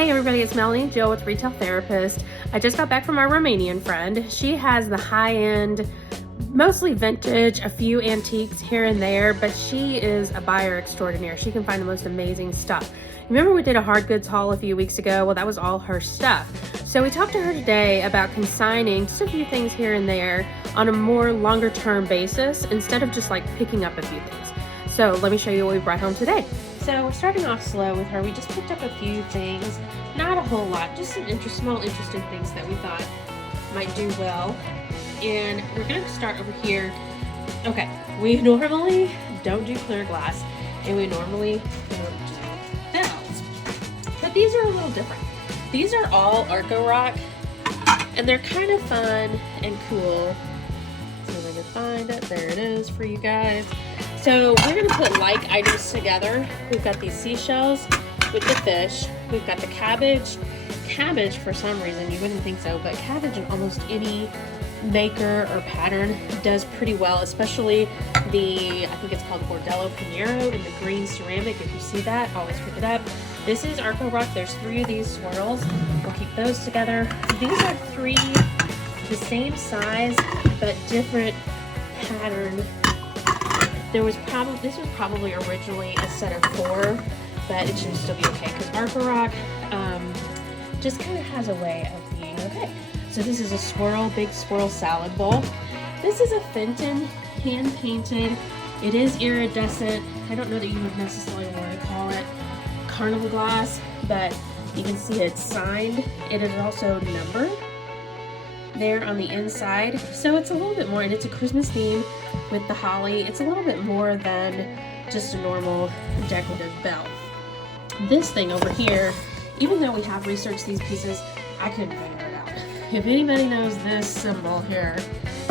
Hey everybody, it's Melanie and Jill with Retail Therapist. I just got back from our Romanian friend. She has the high-end, mostly vintage, a few antiques here and there, but she is a buyer extraordinaire. She can find the most amazing stuff. Remember we did a hard goods haul a few weeks ago? Well, that was all her stuff. So we talked to her today about consigning just a few things here and there on a more longer term basis instead of just like picking up a few things. So let me show you what we brought home today. So we're starting off slow with her. We just picked up a few things, not a whole lot, just some small interesting things that we thought might do well. And we're gonna start over here. Okay, we normally don't do clear glass, and we normally don't do bells. But these are a little different. These are all Arco Rock, and they're kind of fun and cool. So if I can find it, there it is for you guys. So we're gonna put like items together. We've got these seashells with the fish. We've got the cabbage. Cabbage, for some reason, you wouldn't think so, but cabbage in almost any maker or pattern does pretty well, especially the, I think it's called Bordello Pinheiro in the green ceramic. If you see that, always pick it up. This is Arco Rock. There's 3 of these swirls. We'll keep those together. These are 3 the same size, but different pattern. This was probably originally a set of 4, but it should still be okay because Arco Rock just kind of has a way of being okay. So this is a big swirl salad bowl. This is a Fenton, hand painted. It is iridescent. I don't know that you would necessarily want to call it carnival glass, but you can see it's signed. It is also numbered there on the inside. So it's a little bit more, and it's a Christmas theme with the holly. It's a little bit more than just a normal decorative bell. This thing over here, even though we have researched these pieces, I couldn't figure it out. If anybody knows this symbol here,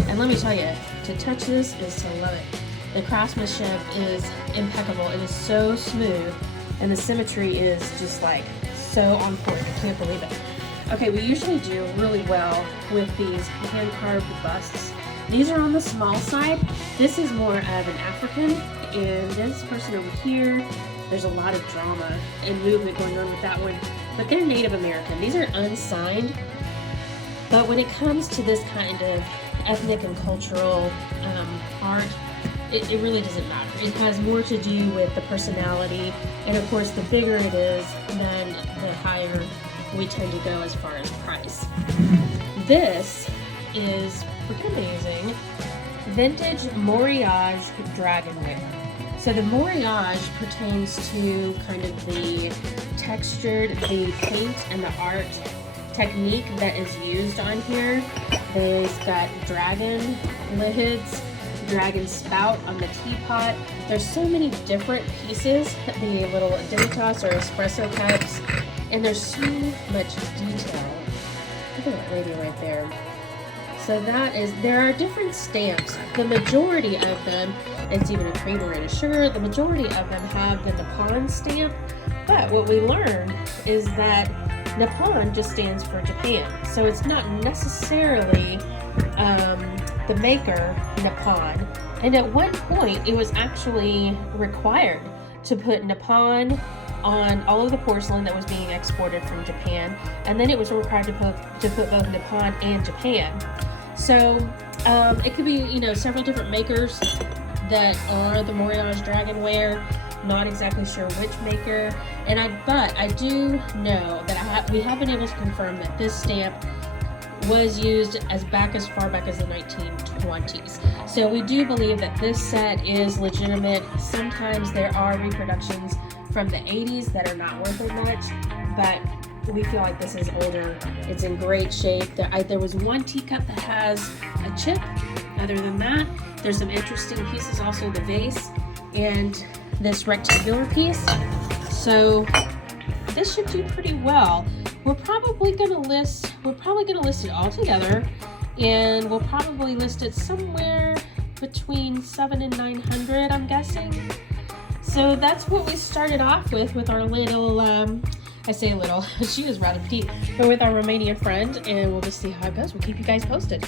and let me tell you, to touch this is to love it. The craftsmanship is impeccable. It is so smooth, and the symmetry is just like so on point. I can't believe it. Okay, we usually do really well with these hand-carved busts. These are on the small side. This is more of an African, and this person over here, there's a lot of drama and movement going on with that one, but they're Native American. These are unsigned, but when it comes to this kind of ethnic and cultural art, it really doesn't matter. It has more to do with the personality, and of course, the bigger it is, then the higher we tend to go as far as price. This is pretty amazing. Vintage Moriage Dragonware. So the Moriage pertains to kind of the textured, the paint and the art technique that is used on here. There's got dragon lids, dragon spout on the teapot. There's so many different pieces, the little demitas or espresso cups, and there's so much detail. Look at that lady right there. So there are different stamps. The majority of them, it's even a creamer and a sugar, the majority of them have the Nippon stamp, but what we learned is that Nippon just stands for Japan. So it's not necessarily the maker Nippon. And at one point, it was actually required to put Nippon on all of the porcelain that was being exported from Japan, and then it was required to put both Nippon and Japan. So it could be, several different makers that are the Moriage Dragonware. Not exactly sure which maker, but I do know that we have been able to confirm that this stamp was used as far back as the 1920s. So we do believe that this set is legitimate. Sometimes there are reproductions from the 80s that are not worth as much, but we feel like this is older. It's in great shape. There was one teacup that has a chip. Other than that, there's some interesting pieces, also the vase and this rectangular piece. So this should do pretty well. We're probably gonna list it all together, and we'll probably list it somewhere between $700 and $900, I'm guessing. So that's what we started off with our little, I say little, she is rather petite, but with our Romanian friend, and we'll just see how it goes. We'll keep you guys posted.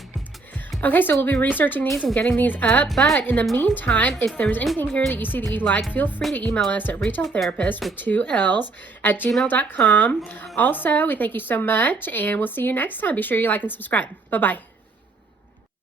Okay, so we'll be researching these and getting these up. But in the meantime, if there's anything here that you see that you like, feel free to email us at retailtherapist with 2 L's at gmail.com. Also, we thank you so much, and we'll see you next time. Be sure you like and subscribe. Bye-bye.